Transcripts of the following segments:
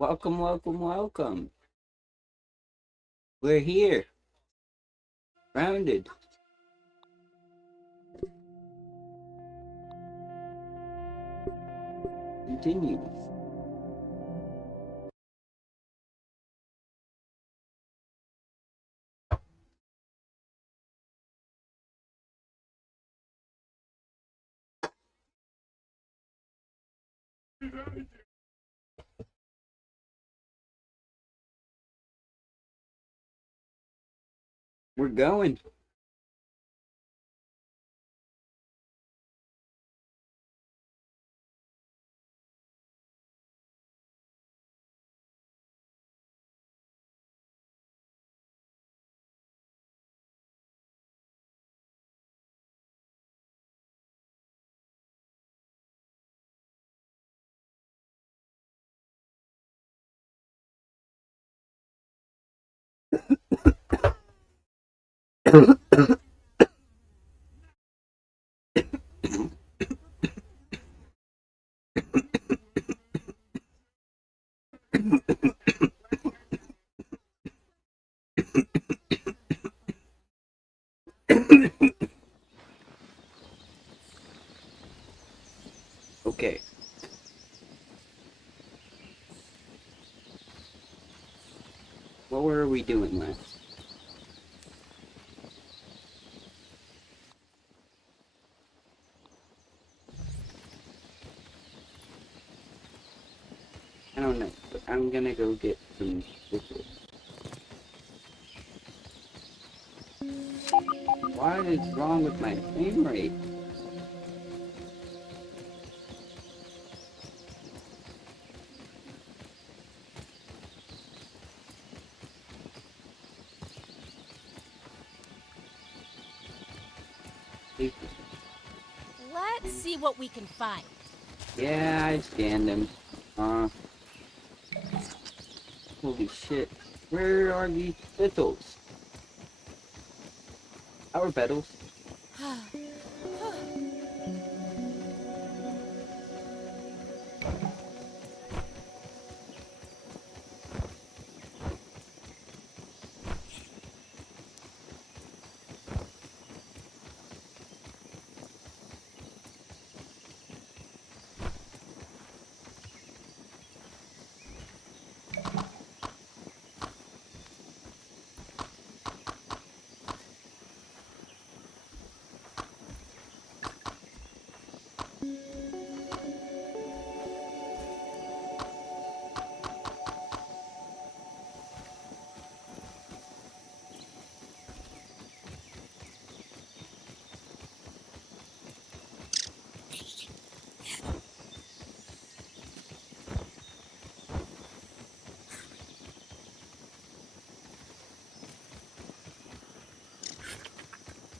Welcome, welcome, welcome. We're here. Grounded. Continue. We're going. Okay. What were we doing last? I don't know, but I'm gonna go get some liquid. What is wrong with my frame rate? Let's see what we can find. Yeah, I scanned them. Holy shit. Where are these petals? Our petals.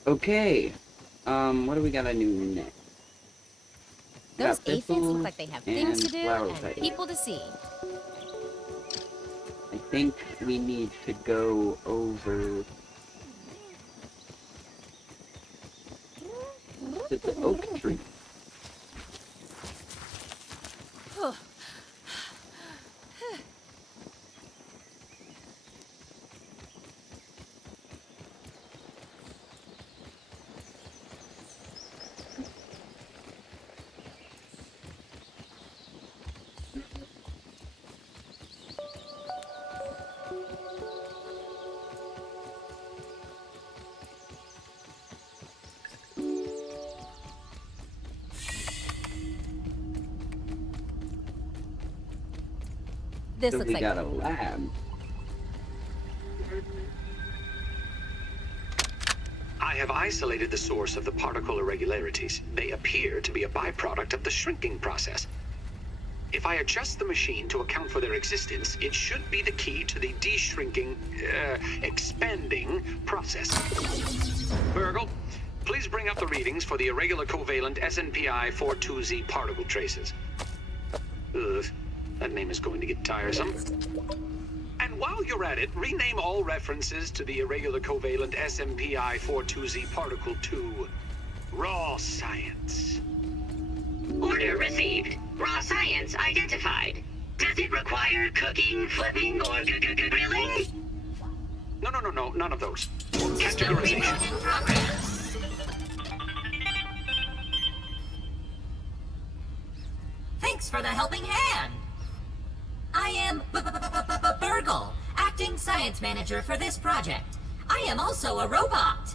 Okay. What do we gotta do next? Those aphids look like they have things to do and petals. people to see. I think we need to go over to the oak tree. This So looks we like got a lab. I have isolated the source of the particle irregularities. They appear to be a byproduct of the shrinking process. If I adjust the machine to account for their existence, it should be the key to the de-shrinking, expanding process. Burgle, please bring up the readings for the irregular covalent SNPI 42Z particle traces. Ugh, that name is going to get tiresome. And while you're at it, rename all references to the irregular covalent SMPI 42Z particle to raw science. Order received. Raw science identified. Does it require fire, cooking, flipping, or grilling? No, none of those. System Categorization. reboot in progress. Thanks for the helping hand. I am Burgle, acting science manager for this project. I am also a robot.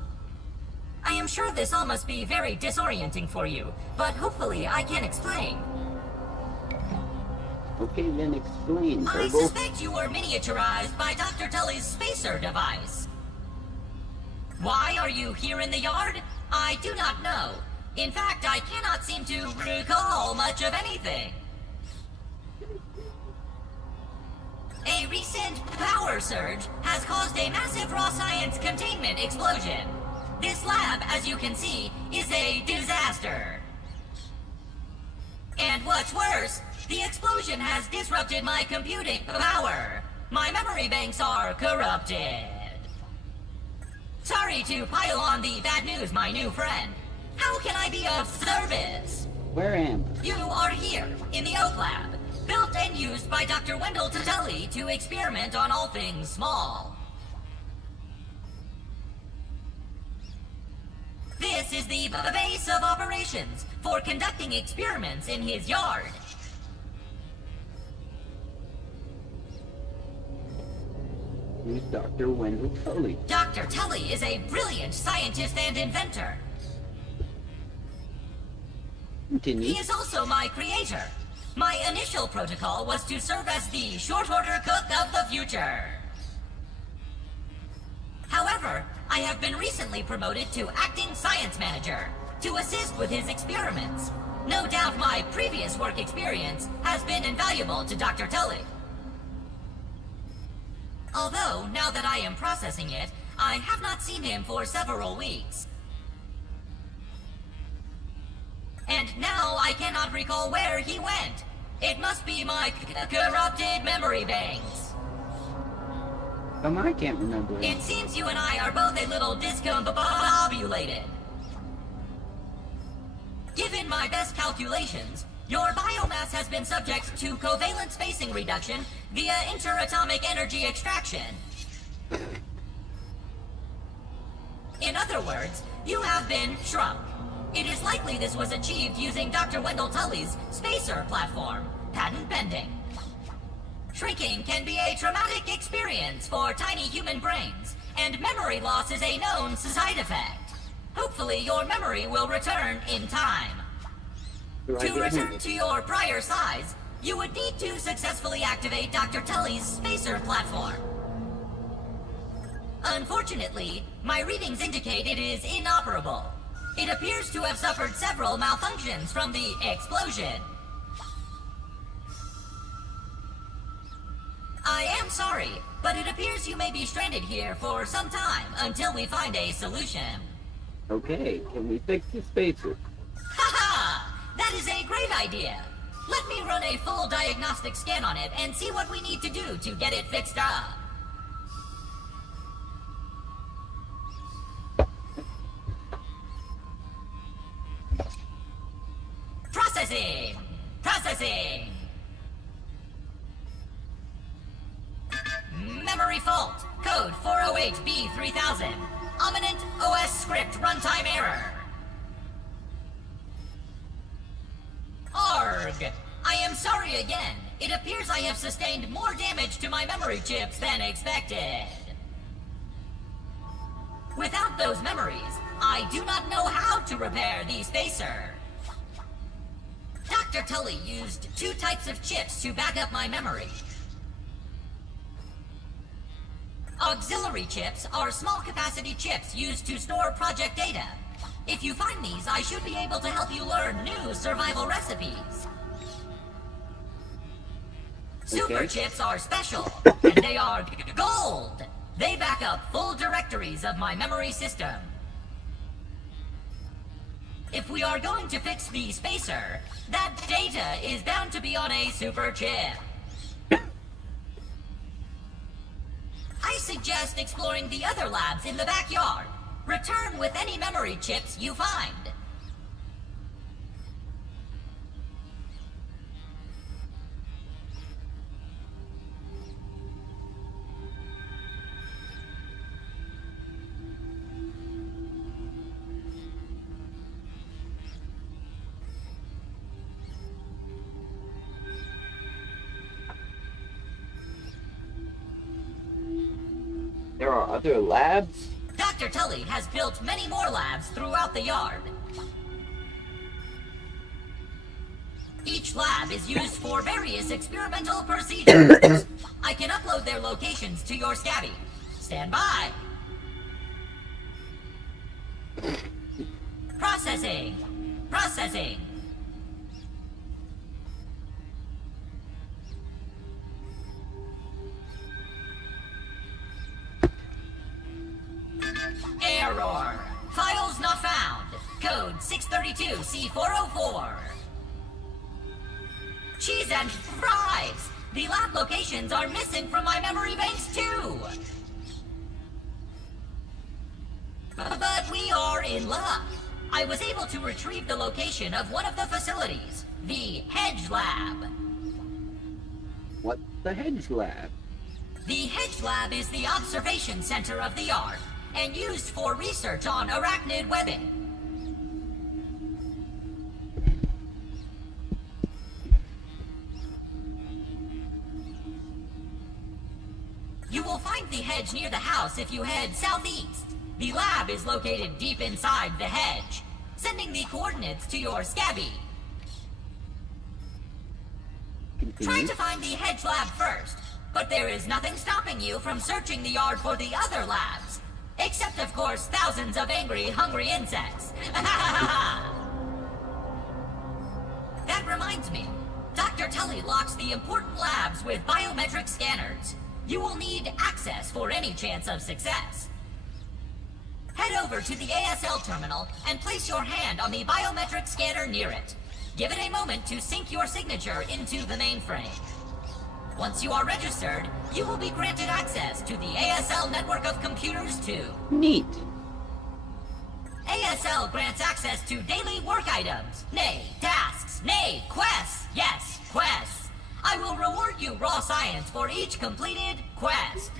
I am sure this all must be very disorienting for you, but hopefully I can explain. Okay, then explain, I Burgle. suspect you were miniaturized by Dr. Tully's spacer device. Why are you here in the yard? I do not know. In fact, I cannot seem to recall much of anything. A recent power surge has caused a massive raw science containment explosion. This lab, as you can see, is a disaster. And what's worse, the explosion has disrupted my computing power. My memory banks are corrupted. Sorry to pile on the bad news, my new friend. How can I be of service? Where am You are here, in the Oak Lab, built and used by Dr. Wendell Tully to experiment on all things small. This is the base of operations for conducting experiments in his yard. Who's Dr. Wendell Tully? Dr. Tully is a brilliant scientist and inventor. Continue. He is also my creator. My initial protocol was to serve as the short order cook of the future. However, I have been recently promoted to acting science manager to assist with his experiments. No doubt my previous work experience has been invaluable to Dr. Tully. Although, now that I am processing it, I have not seen him for several weeks. And now I cannot recall where he went. It must be my corrupted memory banks. Come on, I can't remember. It seems you and I are both a little discombobulated. Given my best calculations, your biomass has been subject to covalent spacing reduction via interatomic energy extraction. In other words, you have been shrunk. It is likely this was achieved using Dr. Wendell Tully's spacer platform, patent pending. Shrinking can be a traumatic experience for tiny human brains, and memory loss is a known side effect. Hopefully your memory will return in time. To return to your prior size, you would need to successfully activate Dr. Tully's spacer platform. Unfortunately, my readings indicate it is inoperable. It appears to have suffered several malfunctions from the explosion. I am sorry, but it appears you may be stranded here for some time until we find a solution. Okay, can we fix the spacer? Haha! That is a great idea! Let me run a full diagnostic scan on it and see what we need to do to get it fixed up. Processing! Processing! Memory fault. Code 408B3000. Ominent OS script runtime error. Arg! I am sorry again. It appears I have sustained more damage to my memory chips than expected. Without those memories, I do not know how to repair the spacer. Dr. Tully used two types of chips to back up my memory. Auxiliary chips are small capacity chips used to store project data. If you find these, I should be able to help you learn new survival recipes. Super chips are special, and they are gold. They back up full directories of my memory system. If we are going to fix the spacer, that data is bound to be on a super chip. I suggest exploring the other labs in the backyard. Return with any memory chips you find. There are other labs? Dr. Tully has built many more labs throughout the yard. Each lab is used for various experimental procedures. I can upload their locations to your Scabby. Stand by. Processing. Processing. Error. Files not found. Code 632C404. Cheese and fries! The lab locations are missing from my memory banks too! But we are in luck. I was able to retrieve the location of one of the facilities, the Hedge Lab. What's the Hedge Lab? The Hedge Lab is the observation center of the yard, and used for research on arachnid webbing. You will find the hedge near the house if you head southeast. The lab is located deep inside the hedge, sending the coordinates to your Scabby. Try to find the Hedge Lab first, but there is nothing stopping you from searching the yard for the other labs. Except, of course, thousands of angry, hungry insects. That reminds me. Dr. Tully locks the important labs with biometric scanners. You will need access for any chance of success. Head over to the ASL terminal and place your hand on the biometric scanner near it. Give it a moment to sync your signature into the mainframe. Once you are registered, you will be granted access to the ASL network of computers too. Neat. ASL grants access to daily work items, nay, tasks, nay, quests. Yes, quests. I will reward you raw science for each completed quest.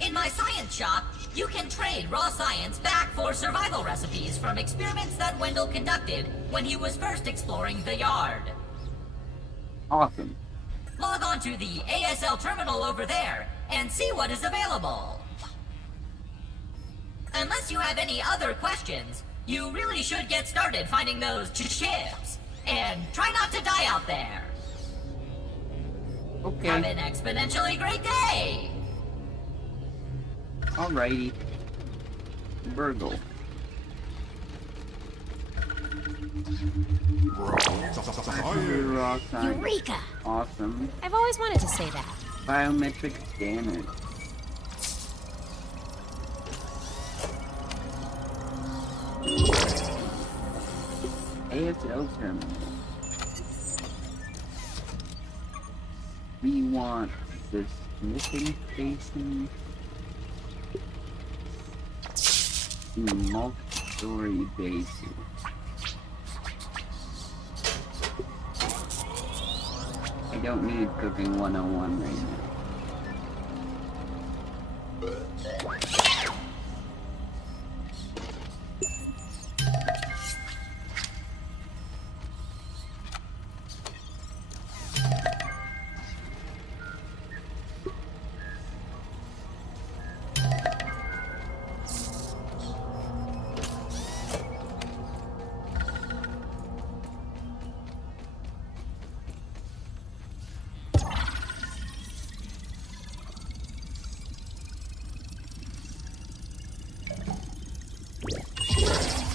In my science shop, you can trade raw science back for survival recipes from experiments that Wendell conducted when he was first exploring the yard. Awesome. Log on to the ASL terminal over there and see what is available. Unless you have any other questions, you really should get started finding those chips. And try not to die out there. Okay. Have an exponentially great day! Alrighty. Burgle. Raw science. Eureka! Awesome. I've always wanted to say that. Biometric scanners. ASL terminal. We want this missing station. Multi-story bases. I don't need cooking 101 right now.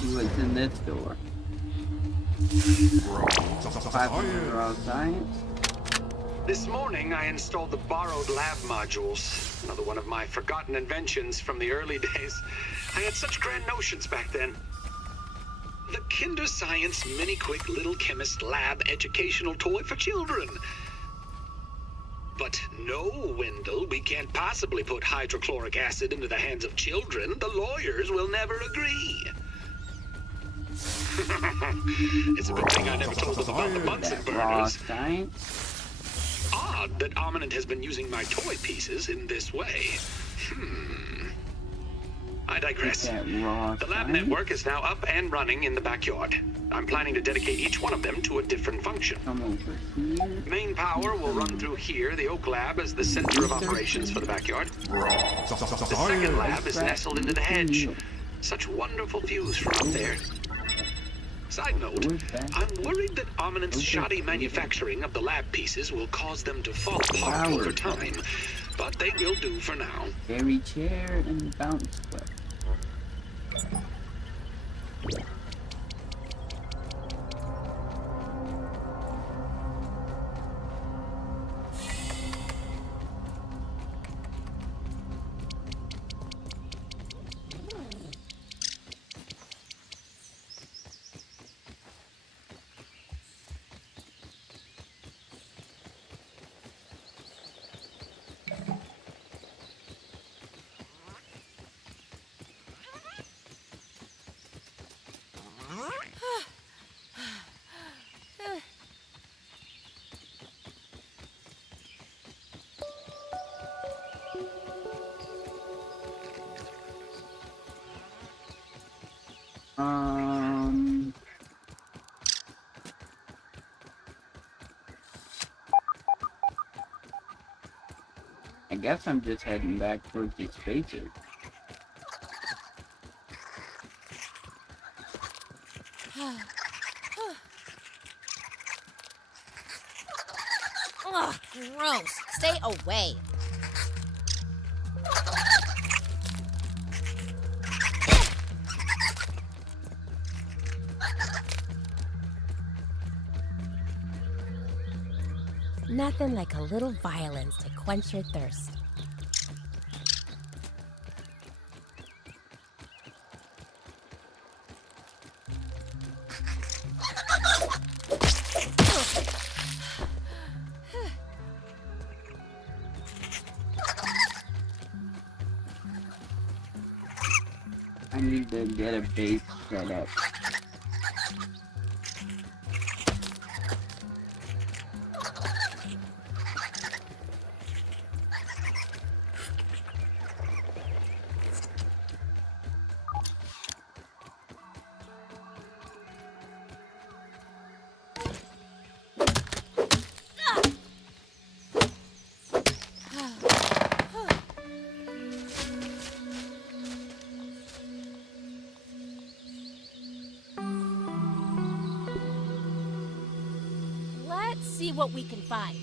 See what's in this door. 500 raw science. This morning, I installed the borrowed lab modules. Another one of my forgotten inventions from the early days. I had such grand notions back then. The Kinder Science Mini Quick Little Chemist Lab educational toy for children. But no, Wendell, we can't possibly put hydrochloric acid into the hands of children. The lawyers will never agree. It's a good thing I never told them about the Bunsen Raw burners. science. Odd that Ominent has been using my toy pieces in this way. I digress. That raw The lab science. network is now up and running in the backyard. I'm planning to dedicate each one of them to a different function. Come over here. Main power will run through here, the Oak Lab, as the center of operations for the backyard. The second lab is nestled into the hedge. Such wonderful views from up there. Side note, I'm worried that Ominent's shoddy manufacturing of the lab pieces will cause them to fall apart over time, but they will do for now. Fairy chair and bounce club. I guess I'm just heading back towards the spacer. Ugh, gross. Stay away. Nothing like a little violence to quench your thirst. I need to get a base set up. Let's see what we can find.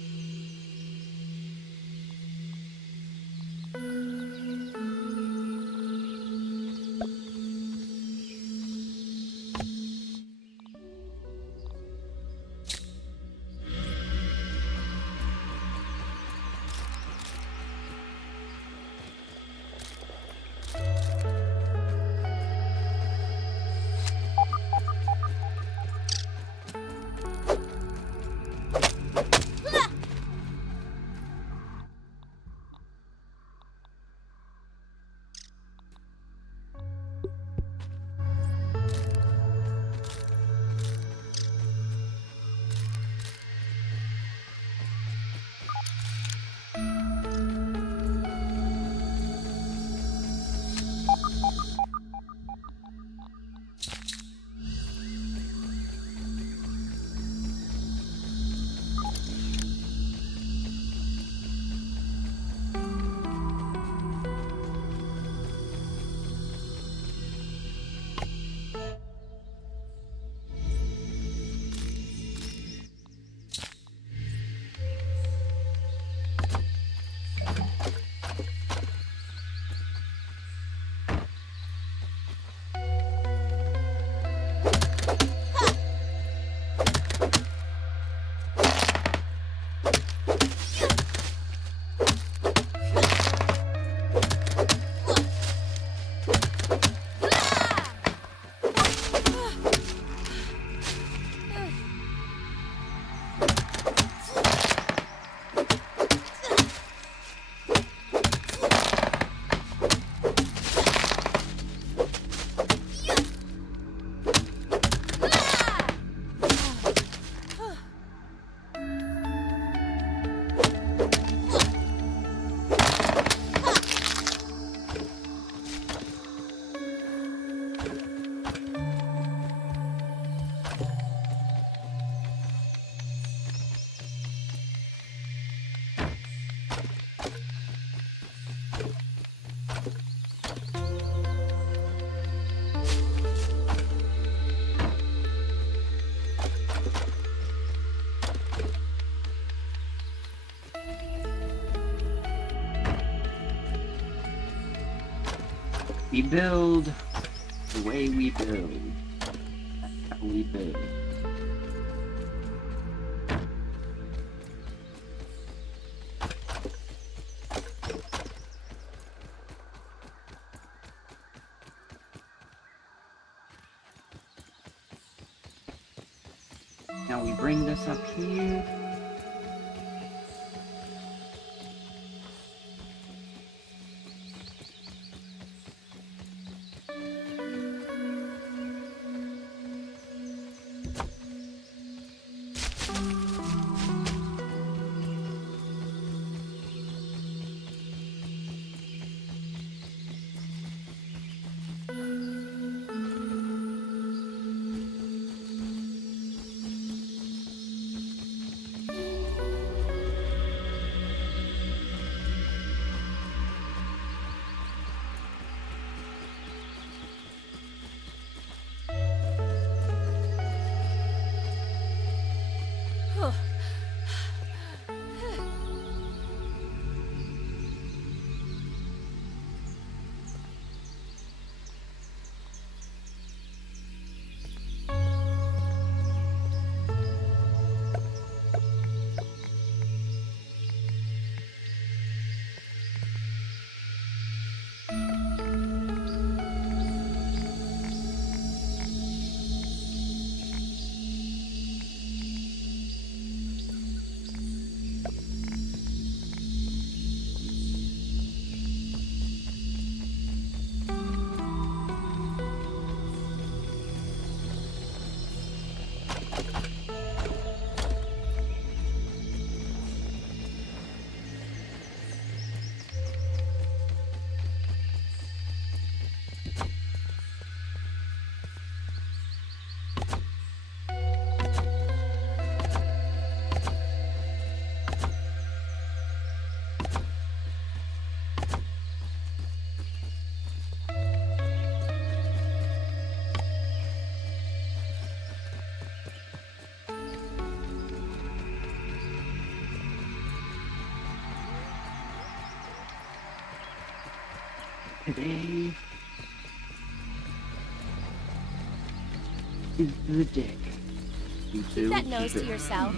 We build the way we build. That's how we build. Now we bring this up here. Today is the day. You Keep build that nose to the- yourself.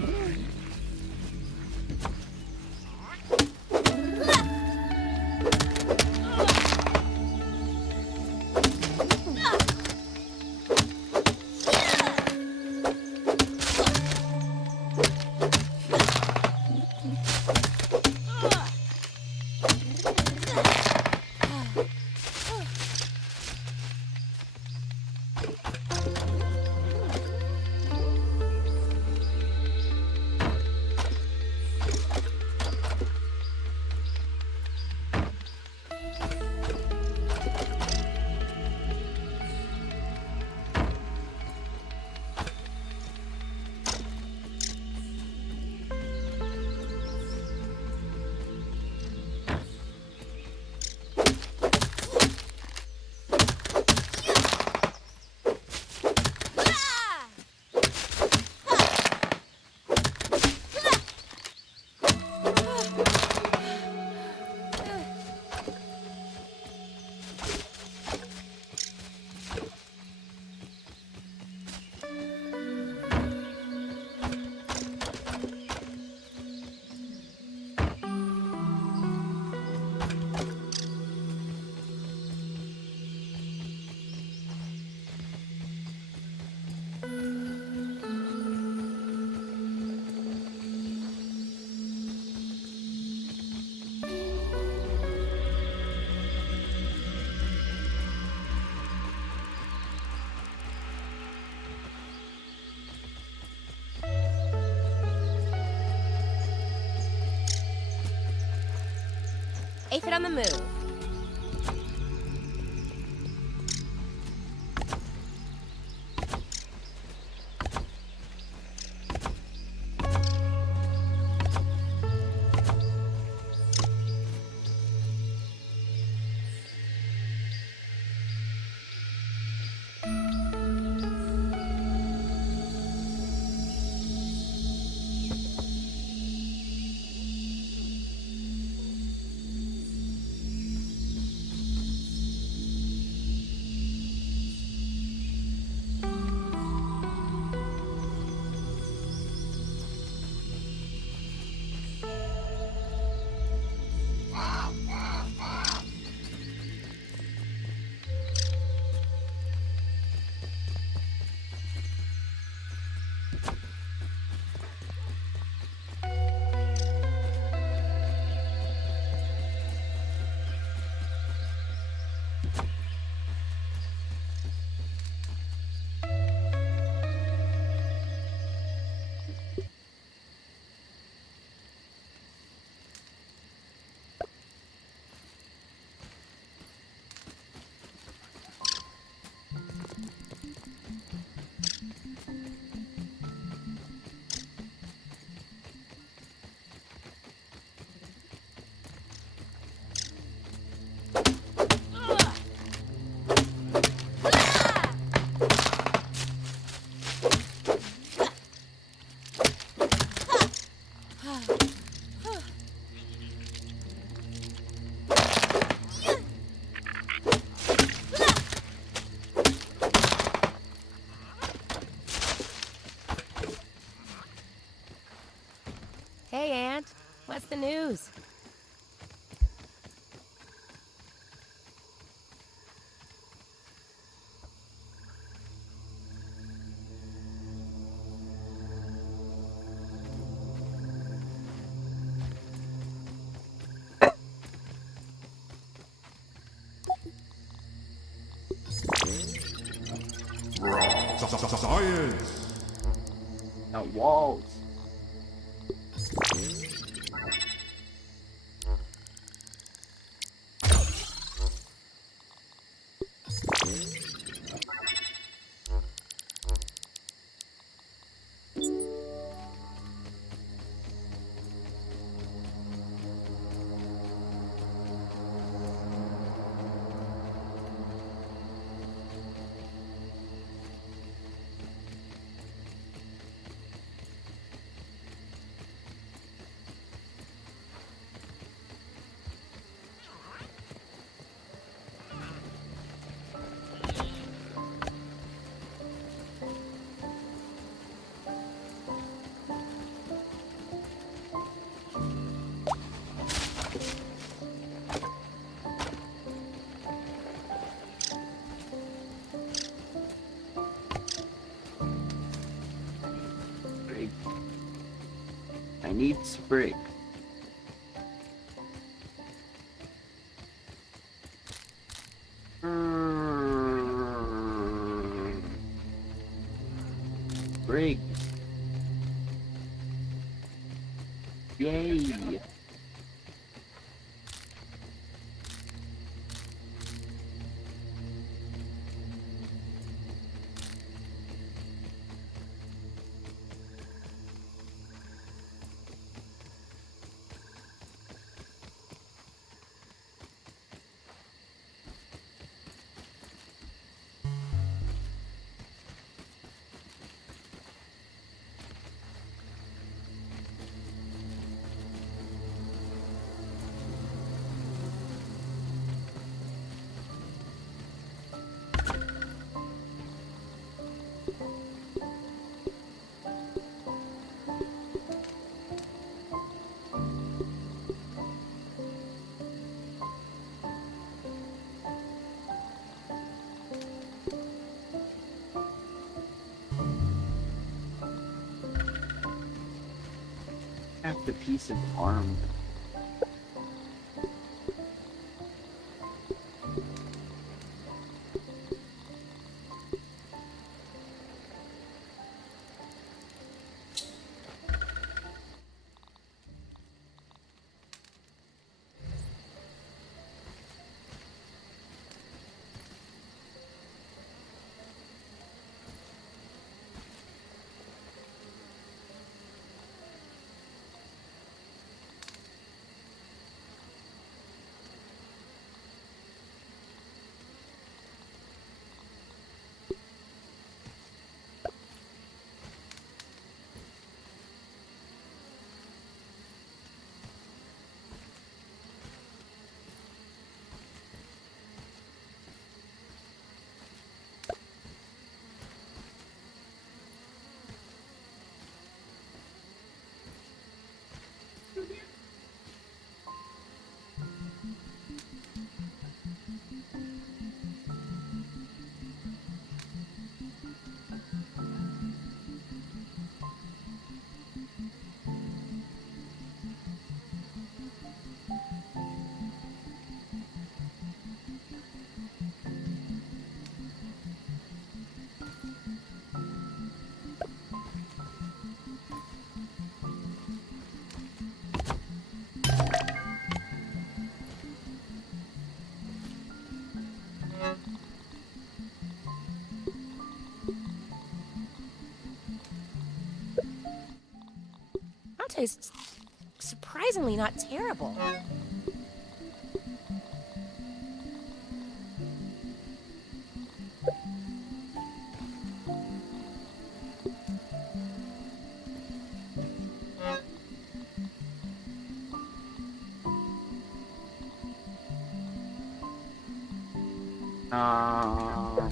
Aphid on the move. Hey, Aunt. What's the news? Science! Now, walls. Sprig. I need sprig. Sprig. Yay. Half the piece of arm. is surprisingly not terrible. Uh,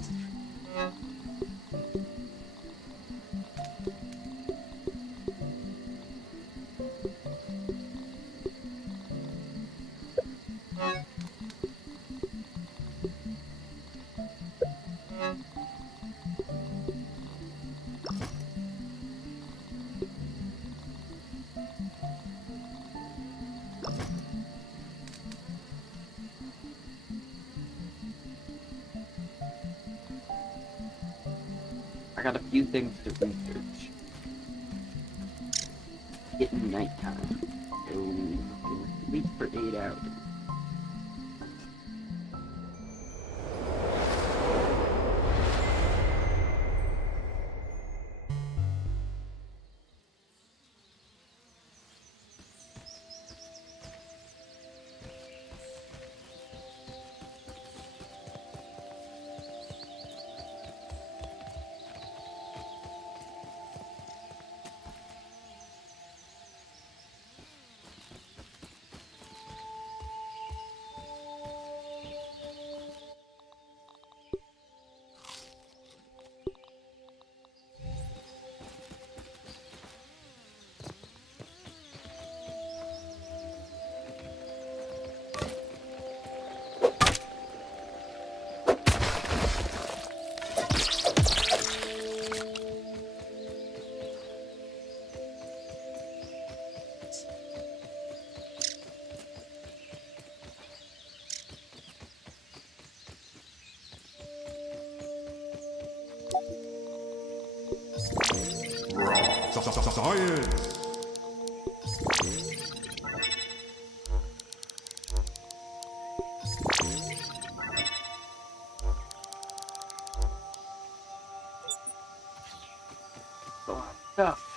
I got a few things to research. Getting nighttime, so we'll sleep for 8 hours. Science! Oh, stuff.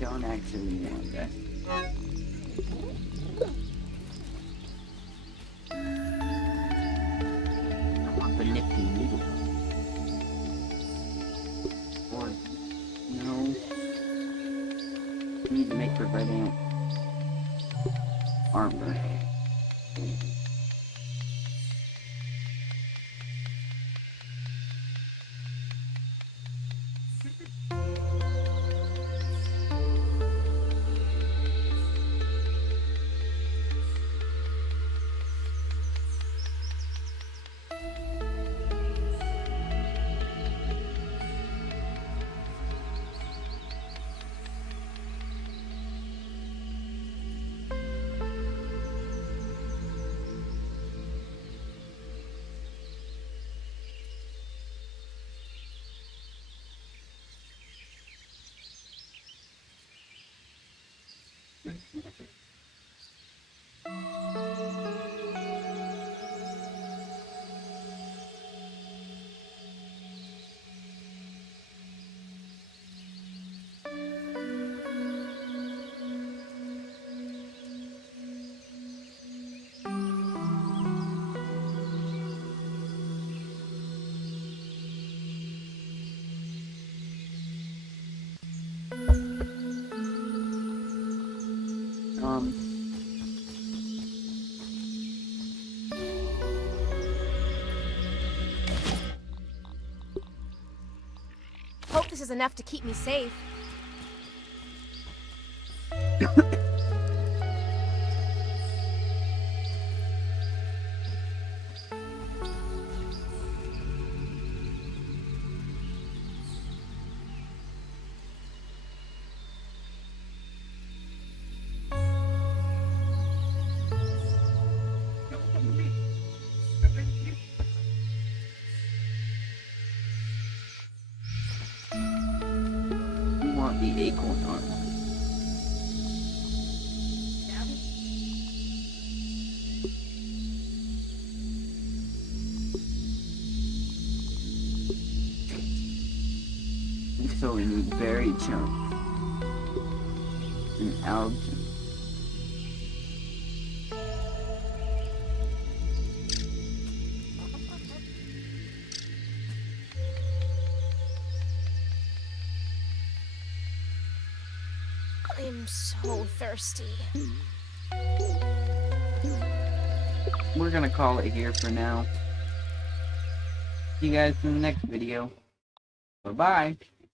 don't actually want that. I want the nifty needle. Or, no. I need to make the red ant armor. Hope this is enough to keep me safe. You want the acorn armor. So we need berry chunk and algae. I'm so thirsty. We're gonna call it here for now. See you guys in the next video. Bye-bye.